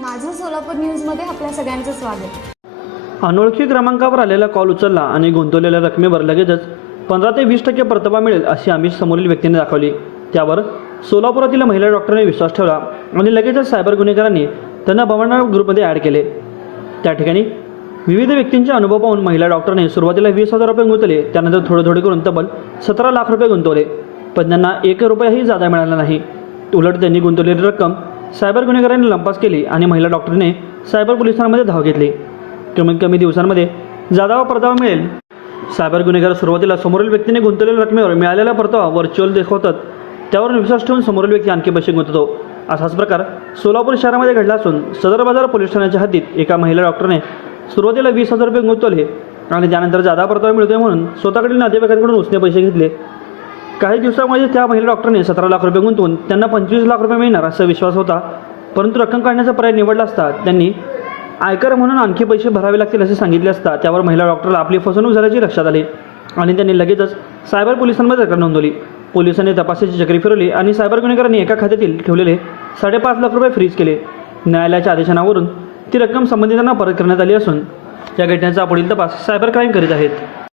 माझं सोलापूर न्यूजमध्ये आपल्या सगळ्यांचं स्वागत. अनोळखी क्रमांकावर आलेला कॉल उचलला आणि गुंतवलेल्या रकमेवर लगेचच पंधरा ते वीस टक्के परतावा मिळेल अशी आमिष समोरील व्यक्तीने दाखवली. त्यावर सोलापुरातील महिला डॉक्टरने विश्वास ठेवला आणि लगेचच सायबर गुन्हेगारांनी त्यांना भवना ग्रुपमध्ये ॲड केले. त्या ठिकाणी विविध व्यक्तींचे अनुभव पाहून महिला डॉक्टरने सुरुवातीला वीस हजार रुपये गुंतवले त्यानंतर थोडे थोडे करून तब्बल सतरा लाख रुपये गुंतवले. पण त्यांना एक रुपयाही जादा मिळाला नाही. उलट त्यांनी गुंतवलेली रक्कम सायबर गुन्हेगारांनी लंपास केली आणि महिला डॉक्टरने सायबर पोलिसांमध्ये धाव घेतली. कमीत कमी दिवसांमध्ये जादावा परतावा मिळेल. सायबर गुन्हेगार सुरुवातीला समोरील व्यक्तीने गुंतवलेल्या रकमेवर मिळालेला परतावा व्हर्च्युअल दाखवतात. त्यावर विश्वास ठेवून समोरील व्यक्ती आणखी पैसे गुंतवतो असाच प्रकार सोलापूर शहरामध्ये घडला असून सदर बाजार पोलीस ठाण्याच्या हद्दीत एका महिला डॉक्टरने सुरुवातीला वीस हजार रुपये गुंतवले आणि त्यानंतर जादा परतावा मिळतोय म्हणून स्वतःकडील नातेवाईकांकडून उसने पैसे घेतले. काही दिवसामध्ये त्या महिला डॉक्टरने सतरा लाख रुपये गुंतवून त्यांना पंचवीस लाख रुपये मिळणार असा विश्वास होता. परंतु रक्कम काढण्याचा पर्याय निवडला असता त्यांनी आयकर म्हणून आणखी पैसे भरावे लागतील असे सांगितले असता त्यावर महिला डॉक्टरला आपली फसवणूक झाल्याची लक्षात आली आणि त्यांनी लगेचच सायबर पोलिसांमध्ये तक्रार नोंदवली. पोलिसांनी तपासाची चक्री फिरवली आणि सायबर गुन्हेगारांनी एका खात्यातील ठेवलेले साडेपाच लाख रुपये फ्रीज केले. न्यायालयाच्या आदेशानावरून ती रक्कम संबंधितांना परत करण्यात आली असून या घटनेचा पुढील तपास सायबर क्राईम करीत आहेत.